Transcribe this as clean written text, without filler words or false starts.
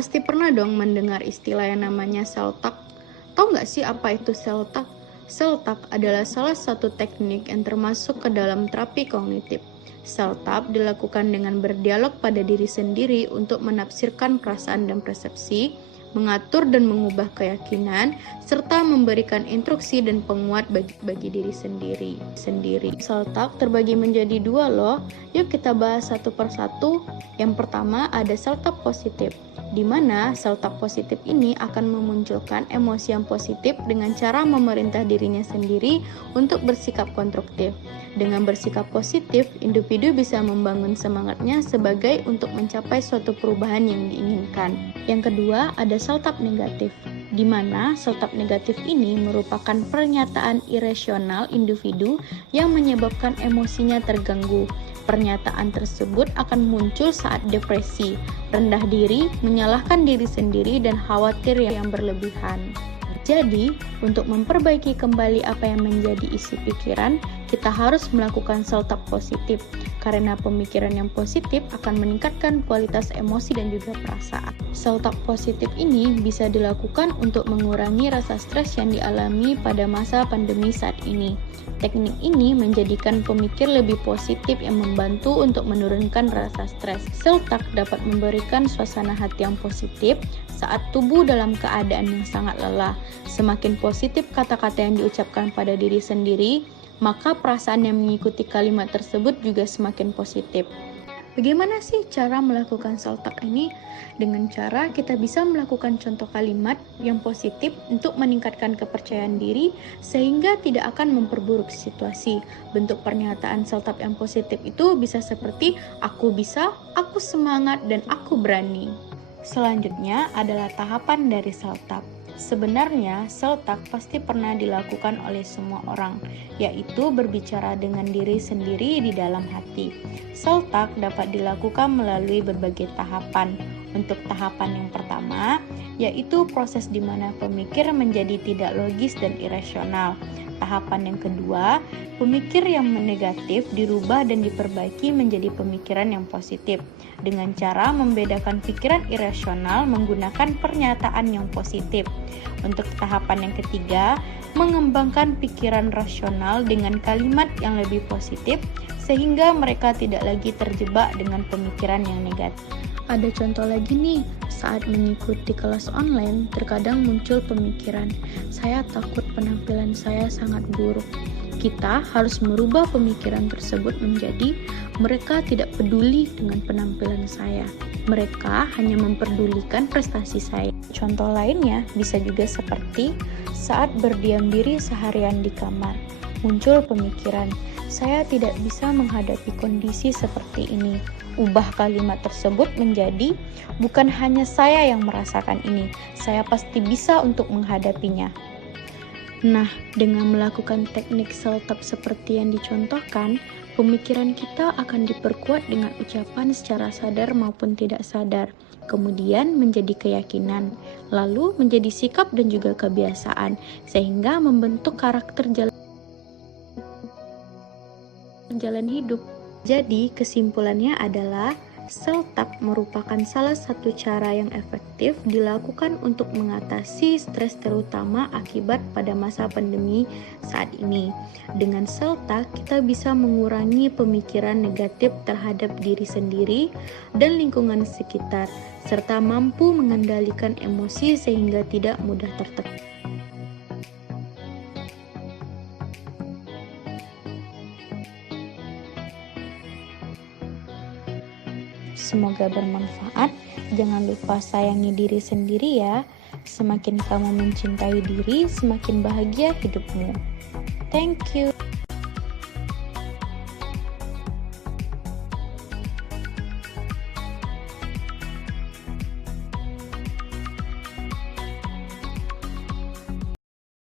pasti pernah dong mendengar istilah yang namanya self-talk. Tahu nggak sih apa itu self-talk? Self-talk adalah salah satu teknik yang termasuk ke dalam terapi kognitif. Self-talk dilakukan dengan berdialog pada diri sendiri untuk menafsirkan perasaan dan persepsi, mengatur dan mengubah keyakinan, serta memberikan instruksi dan penguat bagi diri sendiri. Self-talk terbagi menjadi dua loh. Yuk kita bahas satu persatu. Yang pertama ada self-talk positif, di mana self-talk positif ini akan memunculkan emosi yang positif dengan cara memerintah dirinya sendiri untuk bersikap konstruktif. Dengan bersikap positif, individu bisa membangun semangatnya sebagai untuk mencapai suatu perubahan yang diinginkan. Yang kedua, ada self-talk negatif, di mana self-talk negatif ini merupakan pernyataan irasional individu yang menyebabkan emosinya terganggu. Pernyataan tersebut akan muncul saat depresi, rendah diri, menyalahkan diri sendiri, dan khawatir yang berlebihan. Jadi, untuk memperbaiki kembali apa yang menjadi isi pikiran, kita harus melakukan self-talk positif, karena pemikiran yang positif akan meningkatkan kualitas emosi dan juga perasaan. Self-talk positif ini bisa dilakukan untuk mengurangi rasa stres yang dialami pada masa pandemi saat ini. Teknik ini menjadikan pemikir lebih positif yang membantu untuk menurunkan rasa stres. Self-talk dapat memberikan suasana hati yang positif saat tubuh dalam keadaan yang sangat lelah. Semakin positif kata-kata yang diucapkan pada diri sendiri, maka perasaan yang mengikuti kalimat tersebut juga semakin positif. Bagaimana sih cara melakukan self-talk ini? Dengan cara kita bisa melakukan contoh kalimat yang positif untuk meningkatkan kepercayaan diri sehingga tidak akan memperburuk situasi. Bentuk pernyataan self-talk yang positif itu bisa seperti aku bisa, aku semangat, dan aku berani. Selanjutnya adalah tahapan dari self-talk. Sebenarnya, self-talk pasti pernah dilakukan oleh semua orang, yaitu berbicara dengan diri sendiri di dalam hati. Self-talk dapat dilakukan melalui berbagai tahapan. Untuk tahapan yang pertama, yaitu proses di mana pemikir menjadi tidak logis dan irasional. Tahapan yang kedua, pemikir yang negatif dirubah dan diperbaiki menjadi pemikiran yang positif dengan cara membedakan pikiran irasional menggunakan pernyataan yang positif. Untuk tahapan yang ketiga, mengembangkan pikiran rasional dengan kalimat yang lebih positif sehingga mereka tidak lagi terjebak dengan pemikiran yang negatif. Ada contoh lagi nih, saat mengikuti kelas online, terkadang muncul pemikiran, saya takut penampilan saya sangat buruk. Kita harus merubah pemikiran tersebut menjadi, mereka tidak peduli dengan penampilan saya. Mereka hanya memperdulikan prestasi saya. Contoh lainnya bisa juga seperti saat berdiam diri seharian di kamar. Muncul pemikiran, saya tidak bisa menghadapi kondisi seperti ini. Ubah kalimat tersebut menjadi, bukan hanya saya yang merasakan ini, saya pasti bisa untuk menghadapinya. Nah, dengan melakukan teknik self-talk seperti yang dicontohkan, pemikiran kita akan diperkuat dengan ucapan secara sadar maupun tidak sadar, kemudian menjadi keyakinan, lalu menjadi sikap dan juga kebiasaan, sehingga membentuk karakter jalan hidup. Jadi, kesimpulannya adalah self-talk merupakan salah satu cara yang efektif dilakukan untuk mengatasi stres terutama akibat pada masa pandemi saat ini. Dengan self-talk, kita bisa mengurangi pemikiran negatif terhadap diri sendiri dan lingkungan sekitar, serta mampu mengendalikan emosi sehingga tidak mudah tertekan. Semoga bermanfaat. Jangan lupa sayangi diri sendiri ya. Semakin kamu mencintai diri, semakin bahagia hidupmu. Thank you.